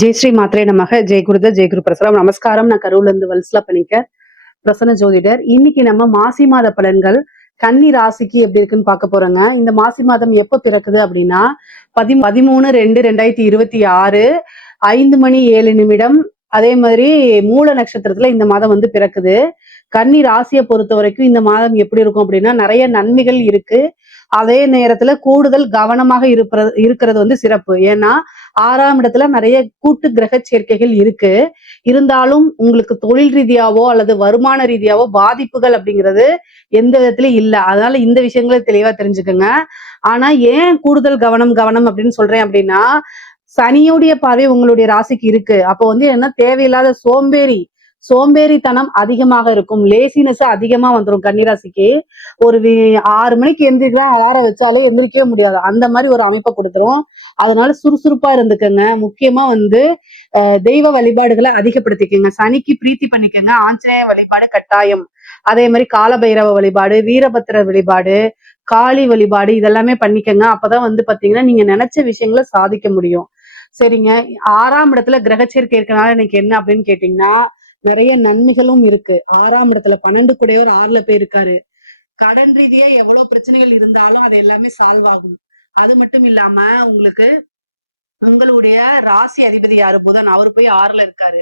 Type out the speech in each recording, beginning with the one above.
ஜெய் ஸ்ரீ மாத்ரே நமக. ஜெய் குருத ஜெய் குரு பிரசரம். நமஸ்காரம். நான் கரூர்ல இருந்து வல்சலா பண்ணிக்க பிரசன்ன ஜோதிடர். இன்னைக்கு நம்ம மாசி மாத பலன்கள் கன்னி ராசிக்கு எப்படி இருக்குன்னு பார்க்க போறோங்க. இந்த மாசி மாதம் எப்ப பிறக்குது அப்படின்னா 13/2/2026 5:07. அதே மாதிரி மூல நட்சத்திரத்துல இந்த மாதம் வந்து பிறக்குது. கன்னி ராசியை பொறுத்த வரைக்கும் இந்த மாதம் எப்படி இருக்கும் அப்படின்னா நிறைய நன்மைகள் இருக்கு. அதே நேரத்துல கூடுதல் கவனமாக இருக்கிறது வந்து சிறப்பு. ஏன்னா 6ஆம் இடத்துல நிறைய கூட்டு கிரக சேர்க்கைகள் இருக்கு. இருந்தாலும் உங்களுக்கு தொழில் ரீதியாவோ அல்லது வருமான ரீதியாவோ பாதிப்புகள் அப்படிங்கிறது எந்த விதத்திலயும் இல்ல. அதனால இந்த விஷயங்களை தெளிவா தெரிஞ்சுக்கோங்க. ஆனா ஏன் கூடுதல் கவனம் கவனம் அப்படின்னு சொல்றேன் அப்படின்னா, சனியுடைய பார்வை உங்களுடைய ராசிக்கு இருக்கு. அப்போ வந்து என்ன, தேவையில்லாத சோம்பேறித்தனம் அதிகமாக இருக்கும். லேசினஸ் அதிகமா வந்துடும் கன்னிராசிக்கு. ஒரு 6 மணிக்கு எந்திரிக்கலாம் அலாரம் வச்சாலும் எந்திரிக்கவே முடியாது. அந்த மாதிரி ஒரு அமைப்பை கொடுத்துரும். அதனால சுறுசுறுப்பா இருந்துக்கங்க. முக்கியமா வந்து தெய்வ வழிபாடுகளை அதிகப்படுத்திக்கங்க. சனிக்கு பிரீத்தி பண்ணிக்கங்க. ஆஞ்சநேய வழிபாடு கட்டாயம். அதே மாதிரி காலபைரவ வழிபாடு, வீரபத்திர வழிபாடு, காளி வழிபாடு இதெல்லாமே பண்ணிக்கங்க. அப்பதான் வந்து பாத்தீங்கன்னா நீங்க நினைச்ச விஷயங்களை சாதிக்க முடியும். சரிங்க. 6ஆம் இடத்துல கிரகச்சேர்க்கை இருக்கனால இன்னைக்கு என்ன அப்படின்னு கேட்டீங்கன்னா, நிறைய நன்மைகளும் இருக்கு. 6ஆம் இடத்துல 12 கூடையவர் 6ல போய் இருக்காரு. கடன் ரீதியா எவ்வளவு பிரச்சனைகள் இருந்தாலும் அது எல்லாமே சால்வ் ஆகும். அது மட்டும் இல்லாம உங்களுக்கு உங்களுடைய ராசி அதிபதி யாரு, புதன். அவரு போய் 6ல இருக்காரு.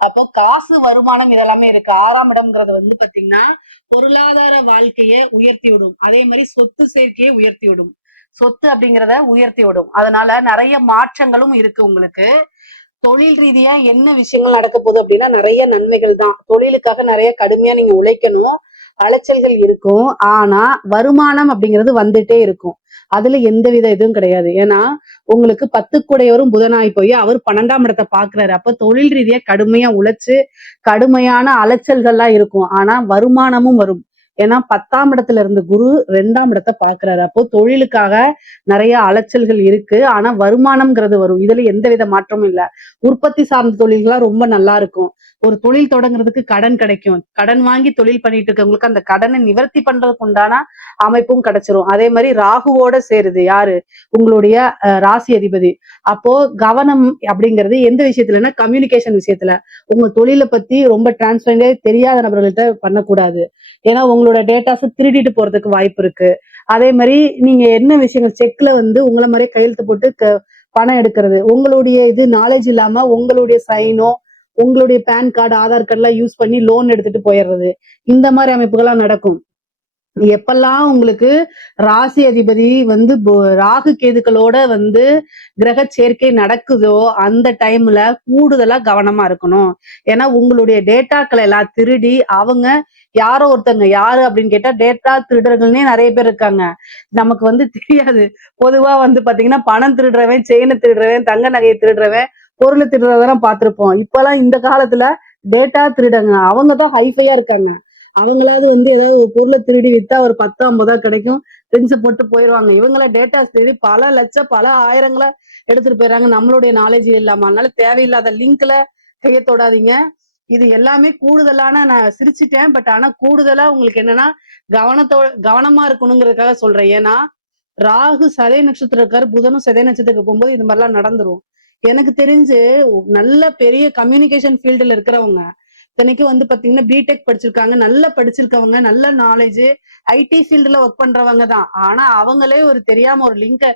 அப்போ காசு வருமானம் இதெல்லாமே இருக்கு. 6ஆம் இடம்ங்கிறது வந்து பாத்தீங்கன்னா பொருளாதார வாழ்க்கையை உயர்த்தி விடும். அதே மாதிரி சொத்து சேர்க்கையை உயர்த்தி விடும். சொத்து அப்படிங்கிறத உயர்த்தி விடும். அதனால நிறைய மாற்றங்களும் இருக்கு உங்களுக்கு. தொழில் ரீதியா என்ன விஷயங்கள் நடக்க போகுது அப்படின்னா நிறைய நன்மைகள் தான். தொழிலுக்காக நிறைய கடுமையா நீங்க உழைக்கணும். அலைச்சல்கள் இருக்கும். ஆனா வருமானம் அப்படிங்கிறது வந்துட்டே இருக்கும். அதுல எந்தவித இதுவும் கிடையாது. ஏன்னா உங்களுக்கு 10 கூடையவரும் புதனாய் போய் அவர் 12ஆம் இடத்தை பாக்குறாரு. அப்ப தொழில் ரீதியா கடுமையா உழைச்சு கடுமையான அலைச்சல்கள்லாம் இருக்கும். ஆனா வருமானமும் வரும். ஏன்னா 10ஆம் இடத்துல இருந்து குரு 2ஆம் இடத்தை பாக்குறாரு. அப்போ தொழிலுக்காக நிறைய அலைச்சல்கள் இருக்கு. ஆனா வருமானம்ங்கிறது வரும். இதுல எந்தவித மாற்றமும் இல்ல. உற்பத்தி சார்ந்த தொழில்கள்லாம் ரொம்ப நல்லா இருக்கும். ஒரு தொழில் தொடங்குறதுக்கு கடன் கிடைக்கும். கடன் வாங்கி தொழில் பண்ணிட்டு இருக்கவங்களுக்கு அந்த கடனை நிவர்த்தி பண்றதுக்கு உண்டான அமைப்பும் கிடைச்சிரும். அதே மாதிரி ராகுவோட சேருது யாரு, உங்களுடைய ராசி அதிபதி. அப்போ கவனம் அப்படிங்கிறது எந்த விஷயத்துலன்னா கம்யூனிகேஷன் விஷயத்துல. உங்க தொழிலை பத்தி ரொம்ப டிரான்ஸ்பரண்டே தெரியாத நபர்கள்ட்ட பண்ணக்கூடாது. ஏன்னா உங்களோட டேட்டாஸ் திருடிட்டு போறதுக்கு வாய்ப்பு இருக்கு. அதே மாதிரி நீங்க என்ன விஷயங்கள் செக்ல வந்து உங்களை மாதிரியே கையெழுத்து போட்டு பணம் எடுக்கிறது, உங்களுடைய இது நாலேஜ் இல்லாம உங்களுடைய சைனோ உங்களுடைய பேன் கார்டு ஆதார் கார்டு எல்லாம் யூஸ் பண்ணி லோன் எடுத்துட்டு போயிடுறது, இந்த மாதிரி அமைப்புகள்லாம் நடக்கும். எப்பெல்லாம் உங்களுக்கு ராசி அதிபதி வந்து ராகு கேதுக்களோட வந்து கிரக சேர்க்கை நடக்குதோ அந்த டைம்ல கூடுதலா கவனமா இருக்கணும். ஏன்னா உங்களுடைய டேட்டாக்களை எல்லாம் திருடி அவங்க யாரோ ஒருத்தங்க, யாரு அப்படின்னு கேட்டா டேட்டா திருடர்கள்னே நிறைய பேர் இருக்காங்க. நமக்கு வந்து தெரியாது. பொதுவா வந்து பாத்தீங்கன்னா பணம் திருடுறவன், செயினை திருடுறவன், தங்க நகையை திருடுறவன், பொருளை திருடுறவன் பார்த்திருப்போம். இப்பெல்லாம் இந்த காலத்துல டேட்டா திருடங்க அவங்கதான் ஹைஃபையா இருக்காங்க. அவங்களாவது வந்து ஏதாவது ஒரு பொருளை திருடி வித்தா ஒரு 10 50 கிடைக்கும், ட்ரிங்க்ஸ் போட்டு போயிடுவாங்க. இவங்கள டேட்டாஸ் திருடி பல லட்சம் பல ஆயிரங்களை எடுத்துட்டு போயிடுறாங்க நம்மளுடைய நாலேஜ் இல்லாம. அதனால தேவையில்லாத லிங்க்ல கைய தொடாதீங்க. இது எல்லாமே கூடுதலான, நான் சிரிச்சிட்டேன் பட் ஆனா கூடுதலா உங்களுக்கு என்னன்னா கவனமா இருக்கணுங்கிறதுக்காக சொல்றேன். ஏன்னா ராகு சதய நட்சத்திரம் இருக்காரு, புதனும் சதய நட்சத்திரத்துக்கு போகும்போது இது மாதிரிலாம் நடந்துரும். எனக்கு தெரிஞ்சு நல்ல பெரிய கம்யூனிகேஷன் ஃபீல்டுல இருக்கிறவங்க, இத்தனைக்கும் வந்து பாத்தீங்கன்னா பிடெக் படிச்சிருக்காங்க, நல்லா படிச்சிருக்கவங்க, நல்ல நாலேஜ், ஐடி ஃபீல்டுல ஒர்க் பண்றவங்க தான். ஆனா அவங்களே ஒரு தெரியாம ஒரு லிங்கை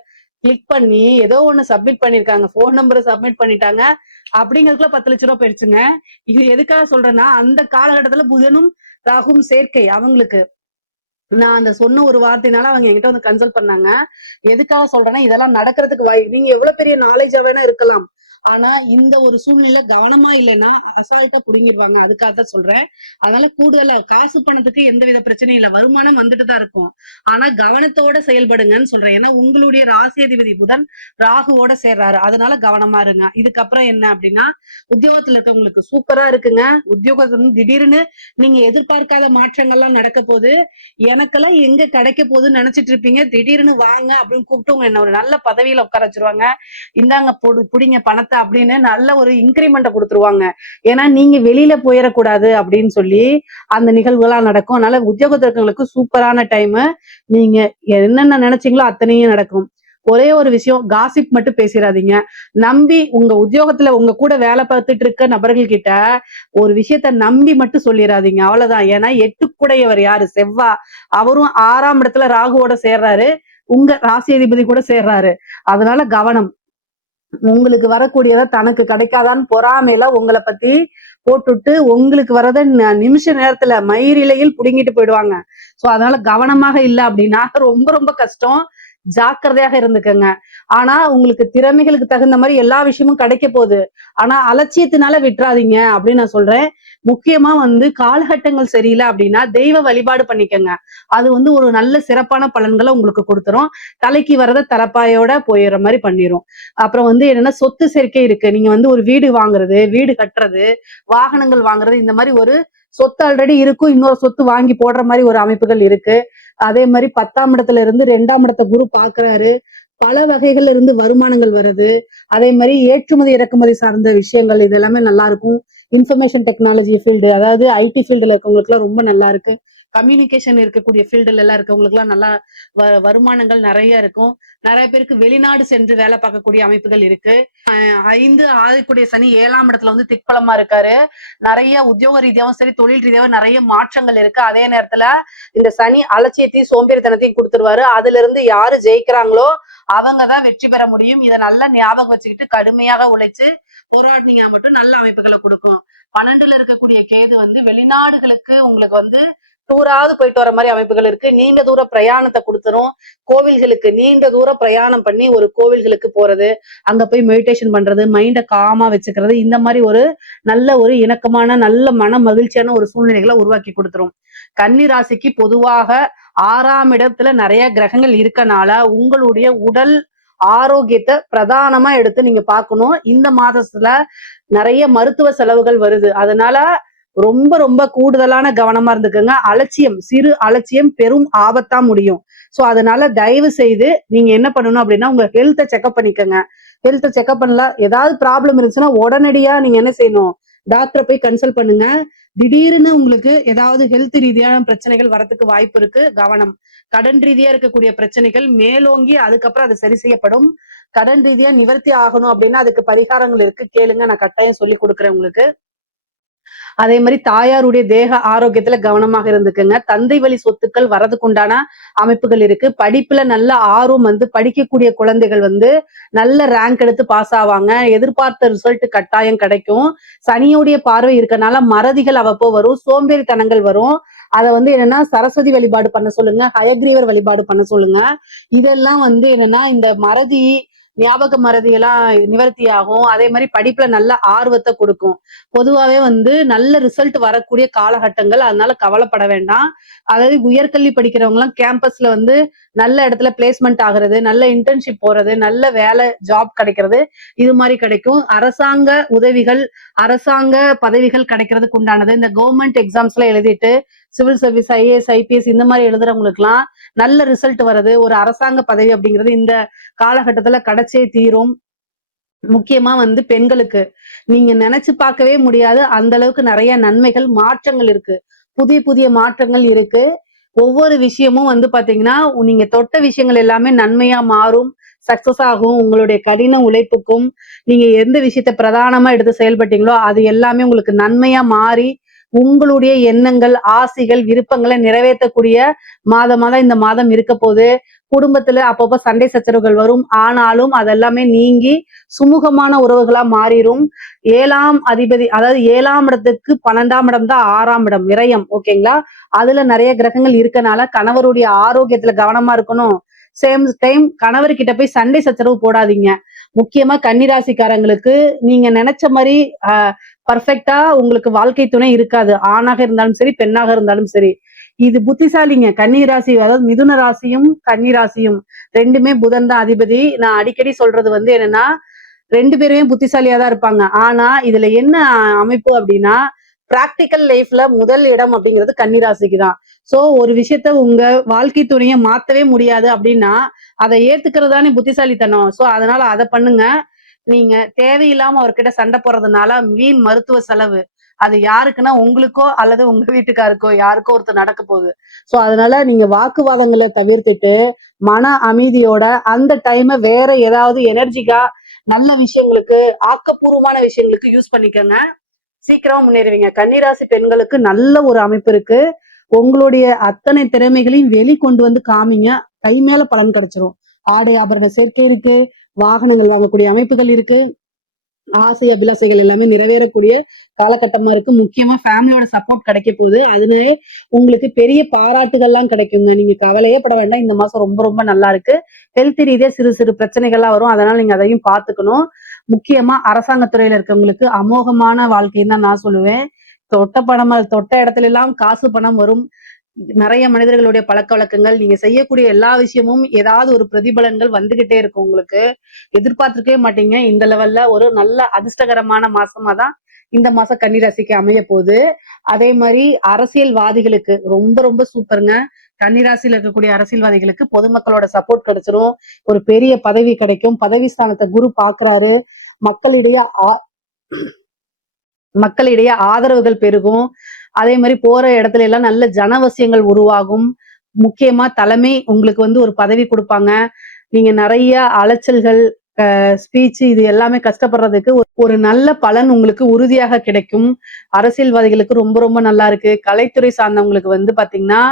கிளிக் பண்ணி ஏதோ ஒண்ணு சப்மிட் பண்ணிருக்காங்க, போன் நம்பரை சப்மிட் பண்ணிட்டாங்க, அப்படிங்கிறதுக்குள்ள 10 லட்சம் ரூபாய் போயிடுச்சுங்க. இது எதுக்காக சொல்றேன்னா அந்த காலகட்டத்துல புதனும் ராகும் சேர்க்கை அவங்களுக்கு. நான் அந்த சொன்ன ஒரு வார்த்தையினால அவங்க என்கிட்ட வந்து கன்சல்ட் பண்ணாங்க. எதுக்காக சொல்றேன்னா இதெல்லாம் நடக்கிறதுக்கு நீங்க எவ்வளவு பெரிய நாலேஜா வேணா இருக்கலாம். ஆனா இந்த ஒரு சூழ்நிலை கவனமா இல்லைன்னா அசால்ட்டா புடுங்கிடுவாங்க. அதுக்காக தான் சொல்றேன். அதனால கூடுதலா காசு பணத்துக்கு எந்தவித பிரச்சனையும் இல்லை, வருமானம் வந்துட்டு தான் இருக்கும். ஆனா கவனத்தோட செயல்படுங்கன்னு சொல்றேன். ஏன்னா உங்களுடைய ராசி அதிபதி புதன் ராகுவோட சேர்றாரு. அதனால கவனமா இருங்க. இதுக்கப்புறம் என்ன அப்படின்னா, உத்தியோகத்துல இருக்கவங்களுக்கு சூப்பரா இருக்குங்க. உத்தியோகத்துல திடீர்னு நீங்க எதிர்பார்க்காத மாற்றங்கள்லாம் நடக்க போகுது. எனக்கெல்லாம் எங்க கிடைக்க போகுதுன்னு நினைச்சிட்டு இருப்பீங்க. திடீர்னு வாங்க அப்படின்னு கூப்பிட்டு என்ன ஒரு நல்ல பதவியில உட்கார வச்சிருவாங்க. இந்தாங்க புடிங்க பணத்தை அப்படின்னு நல்ல ஒரு இன்கிரிமெண்ட்டை கொடுத்துருவாங்க. ஏன்னா நீங்க வெளியில போயிடக்கூடாது அப்படின்னு சொல்லி அந்த நிகழ்வுகள்லாம் நடக்கும். அதனால உத்தியோகத்திற்கு சூப்பரான டைம். நீங்க என்னென்ன நினைச்சீங்களோ அத்தனையும் நடக்கும். ஒரே ஒரு விஷயம், காசிப் மட்டும் பேசிடாதீங்க. நம்பி உங்க உத்தியோகத்துல உங்க கூட வேலை பார்த்துட்டு இருக்க நபர்கள் கிட்ட ஒரு விஷயத்த நம்பி மட்டும் சொல்லிடாதீங்க. அவ்வளவுதான். ஏன்னா 8 யாரு? செவ்வா. அவரும் 6ஆம் இடத்துல ராகுவோட சேர்றாரு. உங்க ராசி அதிபதி கூட சேர்றாரு. அதனால கவனம். உங்களுக்கு வரக்கூடியத தனக்கு கிடைக்காதான்னு பொறாமையில உங்களை பத்தி போட்டுட்டு உங்களுக்கு வரத நிமிஷ நேரத்துல மயிரிழையில் புடுங்கிட்டு போயிடுவாங்க. சோ அதனால கவனமாக இல்ல அப்படின்னா ரொம்ப ரொம்ப கஷ்டம். ஜாக்கிரதையாக இருந்துக்கங்க. ஆனா உங்களுக்கு திறமைகளுக்கு தகுந்த மாதிரி எல்லா விஷயமும் கிடைக்க போகுது. ஆனா அலட்சியத்தினால விட்டுறாதீங்க அப்படின்னு நான் சொல்றேன். முக்கியமா காலகட்டங்கள் சரியில்லை அப்படின்னா தெய்வ வழிபாடு பண்ணிக்கங்க. அது ஒரு நல்ல சிறப்பான பலன்களை உங்களுக்கு கொடுத்துரும். தலைக்கு வரத தலப்பாயோட போயிடுற மாதிரி பண்ணிரும். அப்புறம் என்னன்னா சொத்து சேர்க்கை இருக்கு. நீங்க ஒரு வீடு வாங்குறது, வீடு கட்டுறது, வாகனங்கள் வாங்குறது, இந்த மாதிரி ஒரு சொத்து ஆல்ரெடி இருக்கும், இன்னொரு சொத்து வாங்கி போடுற மாதிரி ஒரு அமைப்புகள் இருக்கு. அதே மாதிரி 10ஆம் இடத்துல இருந்து 2ஆம் இடத்தை குரு பாக்குறாரு. பல வகைகள்ல இருந்து வருமானங்கள் வருது. அதே மாதிரி ஏற்றுமதி இறக்குமதி சார்ந்த விஷயங்கள் இது எல்லாமே நல்லா இருக்கும். இன்ஃபர்மேஷன் டெக்னாலஜி ஃபீல்டு, அதாவது ஐடி ஃபீல்டுல இருக்கவங்களுக்கு எல்லாம் ரொம்ப நல்லா இருக்கு. கம்யூனிகேஷன் இருக்கக்கூடிய ஃபீல்டுல எல்லாம் இருக்கவங்களுக்கு எல்லாம் நல்லா வருமானங்கள் நிறைய இருக்கும். நிறைய பேருக்கு வெளிநாடு சென்று வேலை பார்க்கக்கூடிய அமைப்புகள் இருக்கு. 5 ஆதிக்கூடிய சனி 7ஆம் இடத்துல திக்பலமா இருக்காரு. நிறைய உத்தியோக ரீதியாவும் சரி, தொழில் ரீதியாவும் நிறைய மாற்றங்கள் இருக்கு. அதே நேரத்துல இந்த சனி அலட்சியத்தையும் சோம்பேறித்தனத்தையும் கொடுத்துருவாரு. அதுல இருந்து யாரு ஜெயிக்கிறாங்களோ அவங்கதான் வெற்றி பெற முடியும். இதை நல்லா ஞாபகம் வச்சுக்கிட்டு கடுமையாக உழைச்சு போராடினீங்க மட்டும் நல்ல அமைப்புகளை கொடுக்கும். 12ல இருக்கக்கூடிய கேது வெளிநாடுகளுக்கு உங்களுக்கு டூராவது போயிட்டு வர மாதிரி அமைப்புகள் இருக்கு. நீண்ட தூர பிரயாணத்தை கொடுத்துரும். கோவில்களுக்கு நீண்ட தூர பிரயாணம் பண்ணி ஒரு கோவில்களுக்கு போறது, அங்க போய் மெடிடேஷன் பண்றது, மைண்ட காமா வச்சுக்கிறது, இந்த மாதிரி நல்ல ஒரு இணக்கமான நல்ல மன மகிழ்ச்சியான ஒரு சூழ்நிலைகளை உருவாக்கி கொடுத்துரும். கன்னி ராசிக்கு பொதுவாக 6ஆம் இடத்துல நிறைய கிரகங்கள் இருக்கனால உங்களுடைய உடல் ஆரோக்கியத்தை பிரதானமா எடுத்து நீங்க பார்க்கணும். இந்த மாதத்துல நிறைய மருத்துவ செலவுகள் வருது. அதனால ரொம்ப ரொம்ப கூடுதலான கவனமா இருந்துக்கங்க. அலட்சியம், சிறு அலட்சியம் பெரும் ஆபத்தா முடியும். சோ அதனால தயவு செய்து நீங்க என்ன பண்ணணும் அப்படின்னா உங்க ஹெல்த்தை செக்அப் பண்ணிக்கங்க. ஹெல்த்தை செக்அப் பண்ணலாம். ஏதாவது ப்ராப்ளம் இருந்துச்சுன்னா உடனடியா நீங்க என்ன செய்யணும், டாக்டரை போய் கன்சல்ட் பண்ணுங்க. திடீர்னு உங்களுக்கு ஏதாவது ஹெல்த் ரீதியான பிரச்சனைகள் வரதுக்கு வாய்ப்பு இருக்கு. கவனம். கடன் ரீதியா இருக்கக்கூடிய பிரச்சனைகள் மேலோங்கி அதுக்கப்புறம் அது சரி செய்யப்படும். கடன் ரீதியா நிவர்த்தி ஆகணும் அப்படின்னா அதுக்கு பரிகாரங்கள் இருக்கு, கேளுங்க, நான் கட்டாயம் சொல்லி கொடுக்குறேன் உங்களுக்கு. அதே மாதிரி தாயாருடைய தேக ஆரோக்கியத்துல கவனமாக இருந்துக்குங்க. தந்தை வழி சொத்துக்கள் வரதுக்கு உண்டான அமைப்புகள் இருக்கு. படிப்புல நல்ல ஆர்வம் படிக்கக்கூடிய குழந்தைகள் நல்ல ரேங்க் எடுத்து பாஸ் ஆவாங்க. எதிர்பார்த்த ரிசல்ட் கட்டாயம் கிடைக்கும். சனியுடைய பார்வை இருக்கனால மறதிகள் அவ்வப்போ வரும், சோம்பேறித்தனங்கள் வரும். அதை என்னன்னா சரஸ்வதி வழிபாடு பண்ண சொல்லுங்க, ஹயக்ரீவர் வழிபாடு பண்ண சொல்லுங்க. இதெல்லாம் என்னன்னா இந்த மறதி, ஞாபக மறதி எல்லாம் நிவர்த்தி ஆகும். அதே மாதிரி படிப்புல நல்ல ஆர்வத்தை கொடுக்கும். பொதுவாவே நல்ல ரிசல்ட் வரக்கூடிய காலகட்டங்கள். அதனால கவலைப்பட வேண்டாம். அதாவது உயர்கல்வி படிக்கிறவங்க எல்லாம் கேம்பஸ்ல நல்ல இடத்துல பிளேஸ்மெண்ட் ஆகுறது, நல்ல இன்டர்ன்ஷிப் போறது, நல்ல வேலை ஜாப் கிடைக்கிறது, இது மாதிரி கிடைக்கும். அரசாங்க உதவிகள், அரசாங்க பதவிகள் கிடைக்கிறதுக்கு உண்டானது. இந்த கவர்மெண்ட் எக்ஸாம்ஸ் எல்லாம் எழுதிட்டு சிவில் சர்வீஸ், ஐஏஎஸ், ஐபிஎஸ் இந்த மாதிரி எழுதுறவங்களுக்கு எல்லாம் நல்ல ரிசல்ட் வருது. ஒரு அரசாங்க பதவி அப்படிங்கிறது இந்த காலகட்டத்துல கிடைச்சே தீரும். முக்கியமா பெண்களுக்கு நீங்க நினைச்சு பார்க்கவே முடியாது அந்த அளவுக்கு நிறைய நன்மைகள், மாற்றங்கள் இருக்கு. புதிய புதிய மாற்றங்கள் இருக்கு. ஒவ்வொரு விஷயமும் பாத்தீங்கன்னா நீங்க தொட்ட விஷயங்கள் எல்லாமே நன்மையா மாறும், சக்சஸ் ஆகும். உங்களுடைய கடின உழைப்புக்கும் நீங்க எந்த விஷயத்த பிரதானமா எடுத்து செயல்பட்டீங்களோ அது எல்லாமே உங்களுக்கு நன்மையா மாறி உங்களுடைய எண்ணங்கள், ஆசைகள், விருப்பங்களை நிறைவேற்றக்கூடிய மாதமாதான் இந்த மாதம் இருக்க போகுது. குடும்பத்துல அப்பப்போ சண்டை சச்சரவுகள் வரும். ஆனாலும் அதெல்லாமே நீங்கி சுமூகமான உறவுகளா மாறிடும். 7ஆம் அதிபதி, அதாவது 7ஆம் இடத்துக்கு 12ஆம் இடம் தான் 6ஆம் இடம், விரயம். ஓகேங்களா? அதுல நிறைய கிரகங்கள் இருக்கனால கணவருடைய ஆரோக்கியத்துல கவனமா இருக்கணும். சேம் டைம் கணவர்கிட்ட போய் சண்டை சச்சரவு போடாதீங்க. முக்கியமா கன்னிராசிக்காரங்களுக்கு நீங்க நினைச்ச மாதிரி பர்ஃபெக்டா உங்களுக்கு வாழ்க்கை துணை இருக்காது. ஆணாக இருந்தாலும் சரி, பெண்ணாக இருந்தாலும் சரி. இது புத்திசாலிங்க. கன்னிராசி, அதாவது மிதுன ராசியும் கன்னிராசியும் ரெண்டுமே புதன் தான் அதிபதி. நான் அடிக்கடி சொல்றது என்னன்னா 2 பேருமே புத்திசாலியா தான் இருப்பாங்க. ஆனா இதுல என்ன அமைப்பு அப்படின்னா பிராக்டிக்கல் லைஃப்ல முதல் இடம் அப்படிங்கிறது கன்னிராசிக்கு தான். சோ ஒரு விஷயத்த உங்க வாழ்க்கை துணையை மாத்தவே முடியாது அப்படின்னா அதை ஏத்துக்கிறதானே புத்திசாலித்தனம். சோ அதனால அதை பண்ணுங்க. நீங்க தேவையில்லாம அவர்கிட்ட சண்டை போடுறதுனால வீண் மருத்துவ செலவு, அது யாருக்குன்னா உங்களுக்கோ அல்லது உங்க வீட்டுக்காருக்கோ யாருக்கோ ஒருத்தர் நடக்க போகுது. சோ அதனால நீங்க வாக்குவாதங்களை தவிர்த்துட்டு மன அமைதியோட அந்த டைமை வேற ஏதாவது எனர்ஜிக்கா நல்ல விஷயங்களுக்கு, ஆக்கப்பூர்வமான விஷயங்களுக்கு யூஸ் பண்ணிக்கோங்க. சீக்கிரமா முன்னேறுவீங்க. கன்னிராசி பெண்களுக்கு நல்ல ஒரு அமைப்பு இருக்கு. உங்களுடைய அத்தனை திறமைகளையும் வெளிக்கொண்டு வந்து காமிங்க. கை மேல பலன் கிடைச்சிரும். ஆடை ஆபரண சேர்க்கை இருக்கு, வாகனங்கள் வாங்கக்கூடிய அமைப்புகள் இருக்கு, ஆசை அபிலாசைகள் எல்லாமே நிறைவேறக்கூடிய காலகட்டமா இருக்கு. முக்கியமா ஃபேமிலியோட சப்போர்ட் கிடைக்க போகுது. அதுலயே உங்களுக்கு பெரிய பாராட்டுகள்லாம் கிடைக்குங்க. நீங்க கவலையே பட வேண்டாம். இந்த மாசம் ரொம்ப ரொம்ப நல்லா இருக்கு. ஹெல்த் ரீதியா சிறு சிறு பிரச்சனைகள்லாம் வரும். அதனால நீங்க அதையும் பார்த்துக்கணும். முக்கியமா அரசாங்கத்துறையில இருக்கவங்களுக்கு அமோகமான வாழ்க்கைன்னு தான் நான் சொல்லுவேன். தொட்ட இடத்துல எல்லாம் காசு பணம் வரும். நிறைய மனிதர்களுடைய பழக்க வழக்கங்கள், நீங்க செய்யக்கூடிய எல்லா விஷயமும் ஏதாவது ஒரு பிரதிபலன்கள் வந்துகிட்டே இருக்கும் உங்களுக்கு. எதிர்பார்த்திருக்கவே மாட்டீங்க. இந்த லெவல்ல ஒரு நல்ல அதிர்ஷ்டகரமான மாசமா தான் இந்த மாசம் கன்னிராசிக்கு அமைய போகுது. அதே மாதிரி அரசியல்வாதிகளுக்கு ரொம்ப ரொம்ப சூப்பருங்க. கன்னிராசியில இருக்கக்கூடிய அரசியல்வாதிகளுக்கு பொதுமக்களோட சப்போர்ட் கிடைச்சிரும். ஒரு பெரிய பதவி கிடைக்கும். பதவி ஸ்தானத்தை குரு பாக்குறாரு. மக்களிடையே மக்களிடையே ஆதரவுகள் பெருகும். அதே மாதிரி போற இடத்துல எல்லாம் நல்ல ஜனவசியங்கள் உருவாகும். முக்கியமா தலைமை உங்களுக்கு வந்து ஒரு பதவி கொடுப்பாங்க. நீங்க நிறைய அலைச்சல்கள், ஸ்பீச் இது எல்லாமே கஷ்டப்படுறதுக்கு ஒரு நல்ல பலன் உங்களுக்கு உறுதியாக கிடைக்கும். அரசியல்வாதிகளுக்கு ரொம்ப ரொம்ப நல்லா இருக்கு. கலைத்துறை சார்ந்தவங்களுக்கு வந்து பாத்தீங்கன்னா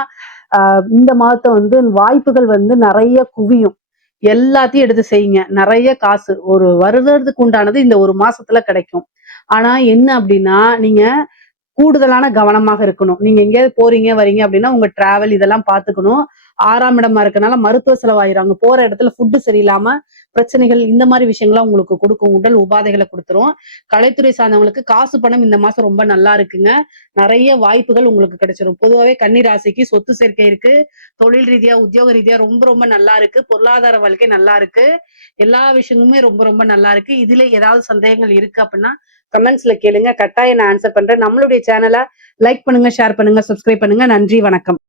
இந்த மாதத்தை வந்து வாய்ப்புகள் வந்து நிறைய குவியும். எல்லாத்தையும் எடுத்து செய்யுங்க. நிறைய காசு ஒரு வருடத்துக்கு உண்டானது இந்த ஒரு மாசத்துல கிடைக்கும். ஆனா என்ன அப்படின்னா நீங்க கூடுதலான கவனமாக இருக்கணும். நீங்க எங்கேயாவது போறீங்க வரீங்க அப்படின்னா உங்க டிராவல் இதெல்லாம் பாத்துக்கணும். 6ஆம் இடமா இருக்கனால மருத்துவ செலவாயிரும். அங்க போற இடத்துல ஃபுட்டு சரியில்லாம பிரச்சனைகள் இந்த மாதிரி விஷயங்கள்லாம் உங்களுக்கு கொடுக்கும். உடல் உபாதைகளை கொடுத்துரும். கலைத்துறை சார்ந்தவங்களுக்கு காசு பணம் இந்த மாசம் ரொம்ப நல்லா இருக்குங்க. நிறைய வாய்ப்புகள் உங்களுக்கு கிடைச்சிரும். பொதுவாகவே கன்னி ராசிக்கு சொத்து சேர்க்கை இருக்கு. தொழில் ரீதியா உத்தியோக ரீதியா ரொம்ப ரொம்ப நல்லா இருக்கு. பொருளாதார வாழ்க்கை நல்லா இருக்கு. எல்லா விஷயமுமே ரொம்ப ரொம்ப நல்லா இருக்கு. இதுல ஏதாவது சந்தேகங்கள் இருக்கு அப்படின்னா கமெண்ட்ஸ்ல கேளுங்க. கட்டாயம் நான் ஆன்சர் பண்றேன். நம்மளுடைய சேனலை லைக் பண்ணுங்க, ஷேர் பண்ணுங்க, சப்ஸ்கிரைப் பண்ணுங்க. நன்றி, வணக்கம்.